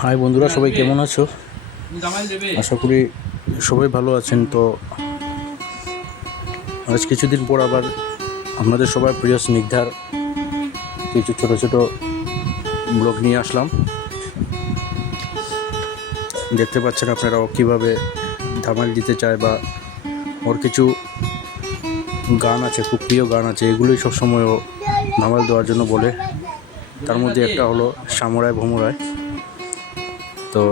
High বন্ধুরা, সবাই কেমন আছো? আশা করি সবাই ভালো আছেন। তো আজ কিছুদিন পর আবার আপনাদের সবার প্রিয় স্নিগ্ধার কিছু ছোট ছোট ব্লগ নিয়ে আসলাম। দেখতে পাচ্ছেন আপনারা ও কীভাবে ধামাল দিতে চায়, বা ওর কিছু গান আছে, খুব প্রিয় গান আছে, এগুলোই সবসময় ও ধামাল দেওয়ার জন্য বলে। তার মধ্যে একটা হলো সামুরাই ভমুরাই। তো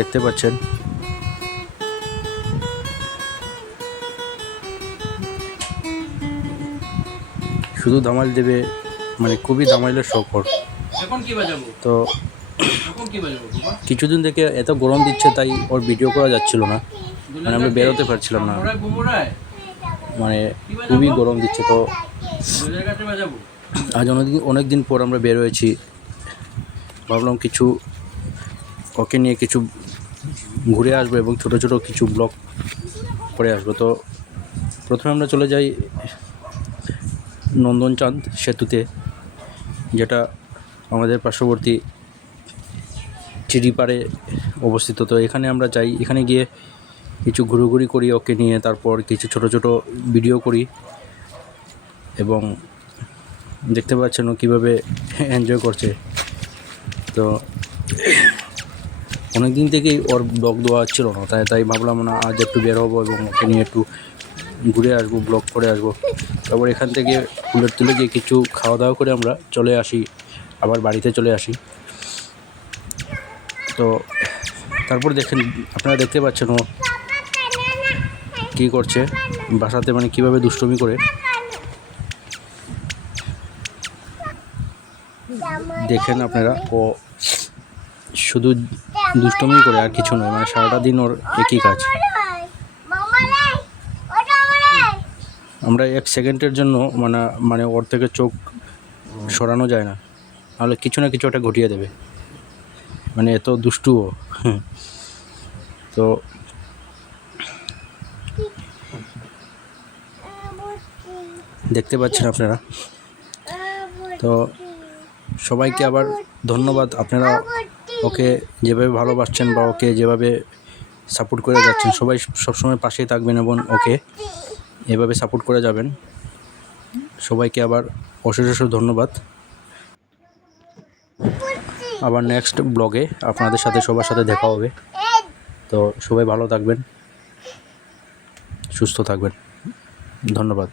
দেখতে পাচ্ছেন শুধু ধামাল দেবে, মানে খুবই ধামাইলের শখ ওর। তো কিছুদিন থেকে এত গরম দিচ্ছে, তাই ওর ভিডিও করা যাচ্ছিল না, মানে আমরা বেরোতে পারছিলাম না, মানে খুবই গরম দিচ্ছে। তো আজ অনেক দিন পর আমরা বের হয়েছি, ভাবলাম কিছু ওকে নিয়ে কিছু ঘুরে আসবো এবং ছোট ছোট কিছু ব্লগ করে আসবো। তো প্রথমে আমরা চলে যাই নন্দনচাঁদ সেতুতে, যেটা আমাদের পার্শ্ববর্তী চিড়িপাড়ে অবস্থিত। তো এখানে আমরা যাই, এখানে গিয়ে কিছু ঘুরোঘুরি করি ওকে নিয়ে, তারপর কিছু ছোট ছোট ভিডিও করি এবং দেখতে পাচ্ছেন ও কীভাবে এনজয় করছে। তো অনেক দিন থেকেই ওর ব্লগ দেওয়া ছিল না, তাই ভাবলাম না আজ একটু বের হবো এবং ওকে নিয়ে একটু ঘুরে আসবো, ব্লগ করে আসবো। তারপর এখান থেকে ফুলের তুলে গিয়ে কিছু খাওয়া দাওয়া করে আমরা চলে আসি, আবার বাড়িতে চলে আসি। তো তারপর আপনারা দেখতে পাচ্ছেন ও কী করছে বাসাতে, মানে কীভাবে দুষ্টুমি করে। দেখেন আপনারা, ও শুধু দুষ্টুমি করে আর কিছু নয়, মানে সারাটা দিন ওর একই কাজ। আমরা এক সেকেন্ডের জন্য মানে ওর থেকে চোখ সরানো যায় না, নাহলে কিছু না কিছু একটা ঘটিয়ে দেবে, মানে এত দুষ্টু ও। তো দেখতে পাচ্ছেন আপনারা। তো সবাইকে আবার ধন্যবাদ, আপনারা ওকে যেভাবে ভালোবাসছেন বা ওকে যেভাবে সাপোর্ট করে যাচ্ছেন, সবাই সবসময় পাশেই থাকবেন এবং ওকে এভাবে সাপোর্ট করে যাবেন। সবাইকে আবার অশেষ ধন্যবাদ। আবার নেক্সট ব্লগে আপনাদের সাথে সবার সাথে দেখা হবে। তো সবাই ভালো থাকবেন, সুস্থ থাকবেন। ধন্যবাদ।